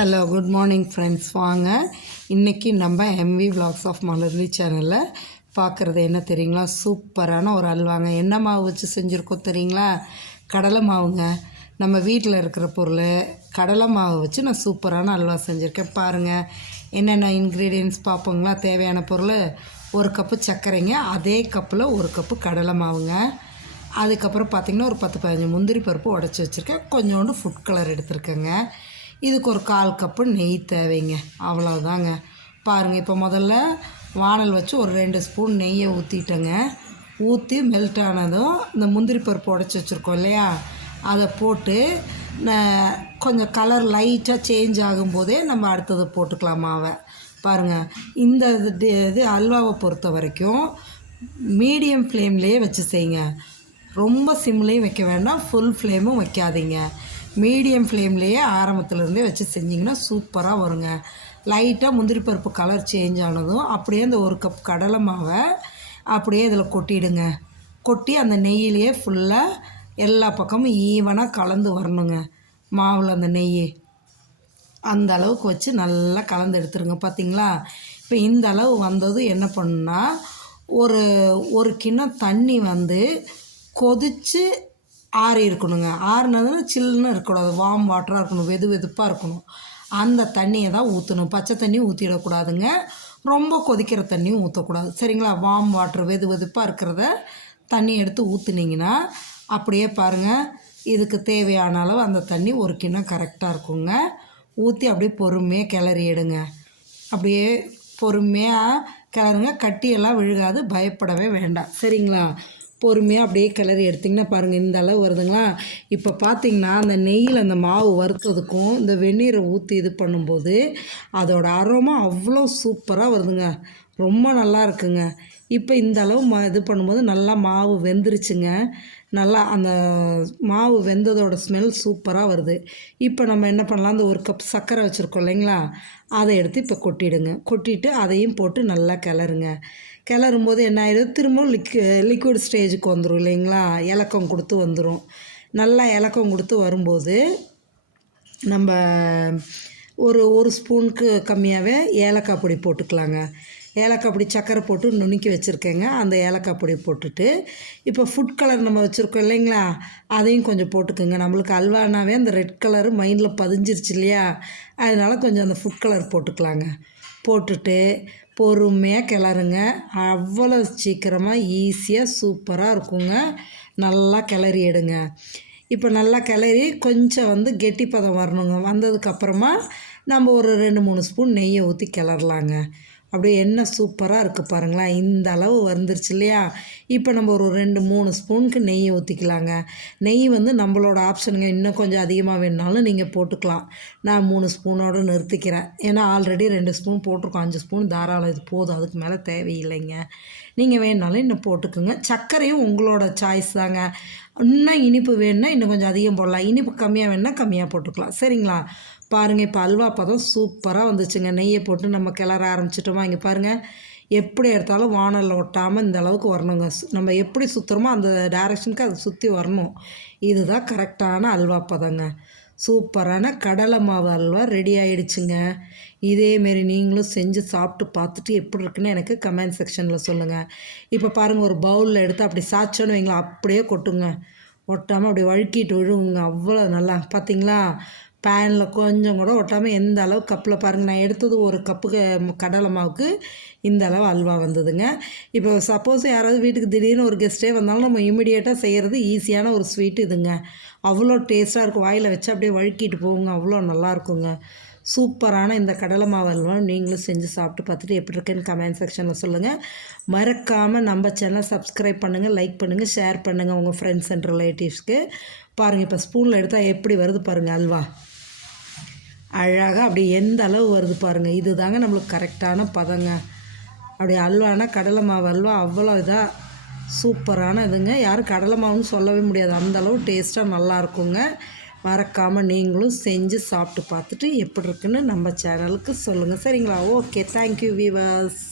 Hello good morning friends. வாங்க இன்றைக்கி நம்ம எம்வி விலாக்ஸ் ஆஃப் மலர்லி சேனலில் பார்க்குறது என்ன தெரியுங்களா, சூப்பரான ஒரு அல்வாங்க. என்ன மாவு வச்சு செஞ்சுருக்கோம் தெரியுங்களா? கடலை மாவுங்க. நம்ம வீட்டில் இருக்கிற பொருள் கடலை மாவு வச்சு நான் சூப்பரான அல்வா செஞ்சுருக்கேன். பாருங்கள் என்னென்ன இன்க்ரீடியன்ட்ஸ் பார்ப்போங்களா. தேவையான பொருள் 1 கப்பு சர்க்கரைங்க, அதே கப்பில் 1 கப்பு கடலை மாவுங்க. அதுக்கப்புறம் பார்த்திங்கன்னா ஒரு 10-15 முந்திரி பருப்பு உடச்சி வச்சுருக்கேன். கொஞ்சோண்டு ஃபுட் கலர் எடுத்துருக்கேங்க. இதுக்கு ஒரு 1/4 கப்பு நெய் தேவைங்க. அவ்வளோதாங்க. பாருங்கள், இப்போ முதல்ல வானல் வச்சு ஒரு 2 ஸ்பூன் நெய்யை ஊற்றிட்டேங்க. ஊற்றி மெல்ட் ஆனதும் இந்த முந்திரி பருப்பு உடச்சி வச்சுருக்கோம் இல்லையா, அதை போட்டு கொஞ்சம் கலர் லைட்டாக சேஞ்ச் ஆகும்போதே நம்ம அடுத்தது போட்டுக்கலாம் மாவை. பாருங்கள், இந்த இது அல்வாவை பொறுத்த வரைக்கும் மீடியம் ஃப்ளேம்லேயே வச்சு செய்யுங்க. ரொம்ப சிம்லேயும் வைக்க வேண்டாம், ஃபுல் ஃப்ளேமும் வைக்காதீங்க. மீடியம் ஃப்ளேம்லேயே ஆரம்பத்துலேருந்தே வச்சு செஞ்சிங்கன்னா சூப்பராக வருங்க. லைட்டாக முந்திரி பருப்பு கலர் சேஞ்ச் ஆனதும் அப்படியே அந்த 1 கப் கடலை மாவை அப்படியே இதில் கொட்டிடுங்க. கொட்டி அந்த நெய்யிலேயே ஃபுல்லாக எல்லா பக்கமும் ஈவனாக கலந்து வரணுங்க. மாவில் அந்த நெய் அந்த அளவுக்கு வச்சு நல்லா கலந்து எடுத்துருங்க. பார்த்திங்களா? இப்போ இந்த அளவு வந்ததும் என்ன பண்ணுன்னா, ஒரு கிண்ணம் தண்ணி கொதித்து ஆறி இருக்கணுங்க. ஆறுனதுன்னா சில்லுன்னு இருக்கக்கூடாது, வார்ம் வாட்டராக இருக்கணும், வெது வெதுப்பாக இருக்கணும். அந்த தண்ணியை தான் ஊற்றணும். பச்சை தண்ணி ஊற்றிடக்கூடாதுங்க, ரொம்ப கொதிக்கிற தண்ணியும் ஊற்றக்கூடாது. சரிங்களா? வார்ம் வாட்டர் வெது வெதுப்பாக இருக்கிறத தண்ணி எடுத்து ஊற்றுனீங்கன்னா அப்படியே பாருங்கள், இதுக்கு தேவையான அளவு அந்த தண்ணி ஒரு கிண்ணம் கரெக்டாக இருக்குங்க. ஊற்றி அப்படியே பொறுமையாக கிளறி எடுங்க. அப்படியே பொறுமையாக கிளறுங்க. கட்டியெல்லாம் விழுகாது, பயப்படவே வேண்டாம். சரிங்களா? பொறுமையாக அப்படியே கிளறி எடுத்திங்கன்னா பாருங்கள், இந்த அளவு வருதுங்களா. இப்போ பார்த்திங்கன்னா அந்த நெய்யில் அந்த மாவு வறுத்ததுக்கும் இந்த வெந்நீரை ஊற்றி இது பண்ணும்போது அதோட அரோமா அவ்வளோ சூப்பராக வருதுங்க. ரொம்ப நல்லா இருக்குங்க. இப்போ இந்த அளவு இது பண்ணும்போது நல்லா மாவு வெந்துருச்சுங்க. நல்லா அந்த மாவு வெந்ததோட ஸ்மெல் சூப்பராக வருது. இப்போ நம்ம என்ன பண்ணலாம், அந்த 1 கப் சர்க்கரை வச்சுருக்கோம் இல்லைங்களா, அதை எடுத்து இப்போ கொட்டிடுங்க. கொட்டிட்டு அதையும் போட்டு நல்லா கிளறுங்க. கிளறும் போது என்ன ஆகிடுது, திரும்பவும் லிக்விட் ஸ்டேஜுக்கு வந்துடும் இல்லைங்களா, இலக்கம் கொடுத்து வந்துடும். நல்லா இலக்கம் கொடுத்து வரும்போது நம்ம ஒரு ஸ்பூனுக்கு கம்மியாகவே ஏலக்காய் பொடி போட்டுக்கலாங்க. ஏலக்காய் பொடி சர்க்கரை போட்டு நுணுக்கி வச்சுருக்கேங்க. அந்த ஏலக்காய் பொடி போட்டுட்டு இப்போ ஃபுட் கலர் நம்ம வச்சுருக்கோம் இல்லைங்களா, அதையும் கொஞ்சம் போட்டுக்கோங்க. நம்மளுக்கு அல்வானாவே அந்த ரெட் கலரு மைண்டில் பதிஞ்சிருச்சு இல்லையா, அதனால் கொஞ்சம் அந்த ஃபுட் கலர் போட்டுக்கலாங்க. போட்டுட்டு பொறுமையாக கிளறுங்க. அவ்வளோ சீக்கிரமாக ஈஸியாக சூப்பராக இருக்குங்க. நல்லா கிளறி எடுங்க. இப்போ நல்லா கிளறி கொஞ்சம் கெட்டிப்பதம் வரணுங்க. வந்ததுக்கப்புறமா நம்ம ஒரு 2-3 ஸ்பூன் நெய்யை ஊற்றி கிளறலாங்க. அப்படியே எண்ணெய் சூப்பராக இருக்குது பாருங்களேன். இந்த அளவு வந்துருச்சு இல்லையா. இப்போ நம்ம ஒரு 2-3 ஸ்பூனுக்கு நெய்யை ஊற்றிக்கலாங்க. நெய் நம்மளோட ஆப்ஷனுங்க. இன்னும் கொஞ்சம் அதிகமாக வேணுனாலும் நீங்கள் போட்டுக்கலாம். நான் 3 ஸ்பூனோடு நிறுத்திக்கிறேன். ஏன்னா ஆல்ரெடி 2 ஸ்பூன் போட்டிருக்கோம். 5 ஸ்பூன் தாராளம், இது போதும், அதுக்கு மேலே தேவையில்லைங்க. நீங்கள் வேணுனாலும் இன்னும் போட்டுக்குங்க. சர்க்கரையும் உங்களோட சாய்ஸ் தாங்க. இன்னும் இனிப்பு வேணுன்னா இன்னும் கொஞ்சம் அதிகம் போடலாம், இனிப்பு கம்மியாக வேணுன்னா கம்மியாக போட்டுக்கலாம். சரிங்களா? பாருங்கள், இப்போ அல்வா பதம் சூப்பராக வந்துச்சுங்க. நெய்யை போட்டு நம்ம கிளற ஆரம்பிச்சிட்டோமா, இங்கே பாருங்கள், எப்படி எடுத்தாலும் வானலில் ஒட்டாமல் இந்த அளவுக்கு வரணுங்க. நம்ம எப்படி சுற்றுறோமோ அந்த டைரெக்ஷனுக்கு அது சுற்றி வரணும். இதுதான் கரெக்டான அல்வா பதங்க. சூப்பரான கடலை மாவு அல்வா ரெடி ஆகிடுச்சுங்க. இதேமாரி நீங்களும் செஞ்சு சாப்பிட்டு பார்த்துட்டு எப்படி இருக்குன்னு எனக்கு கமெண்ட் செக்ஷனில் சொல்லுங்கள். இப்போ பாருங்கள், ஒரு பவுலில் எடுத்து அப்படி சாய்ச்சோன்னு வைங்களா, அப்படியே கொட்டுங்க. ஒட்டாமல் அப்படி வழுக்கிட்டு விழுவுங்க. அவ்வளோ நல்லா. பார்த்திங்களா? பேனில் கொஞ்சம் கூட ஒட்டாமல் எந்த அளவு கப்பில் பாருங்கள், நான் எடுத்தது 1 கப்புக்கு கடலை மாவுக்கு இந்த அளவு அல்வா வந்ததுங்க. இப்போ சப்போஸ் யாராவது வீட்டுக்கு திடீர்னு ஒரு கெஸ்ட்டே வந்தாலும் நம்ம இமிடியேட்டாக செய்கிறது ஈஸியான ஒரு ஸ்வீட் இதுங்க. அவ்வளோ டேஸ்ட்டாக இருக்கும். வாயில் வச்சு அப்படியே வழுக்கிட்டு போகுங்க. அவ்வளோ நல்லாயிருக்குங்க. சூப்பரான இந்த கடலை மாவு அல்வா நீங்களும் செஞ்சு சாப்பிட்டு பார்த்துட்டு எப்படி இருக்குன்னு கமெண்ட் செக்ஷனில் சொல்லுங்கள். மறக்காமல் நம்ம சேனலை சப்ஸ்கிரைப் பண்ணுங்கள், லைக் பண்ணுங்கள், ஷேர் பண்ணுங்கள் உங்கள் ஃப்ரெண்ட்ஸ் அண்ட் ரிலேட்டிவ்ஸ்க்கு. பாருங்கள், இப்போ ஸ்பூனில் எடுத்தால் எப்படி வருது பாருங்கள் அல்வா. அழகாக அப்படி எந்த அளவு வருது பாருங்கள். இது தாங்க நம்மளுக்கு கரெக்டான பதங்க. அப்படி அல்வானா கடலை மாவு அல்வா அவ்வளோ இதாக சூப்பரான இதுங்க. யாரும் கடலை மாவுன்னு சொல்லவே முடியாது, அந்தளவு டேஸ்ட்டாக நல்லாயிருக்குங்க. மறக்காமல் நீங்களும் செஞ்சு சாப்பிட்டு பார்த்துட்டு எப்படி இருக்குன்னு நம்ம சேனலுக்கு சொல்லுங்கள். சரிங்களா? Okay, thank you viewers.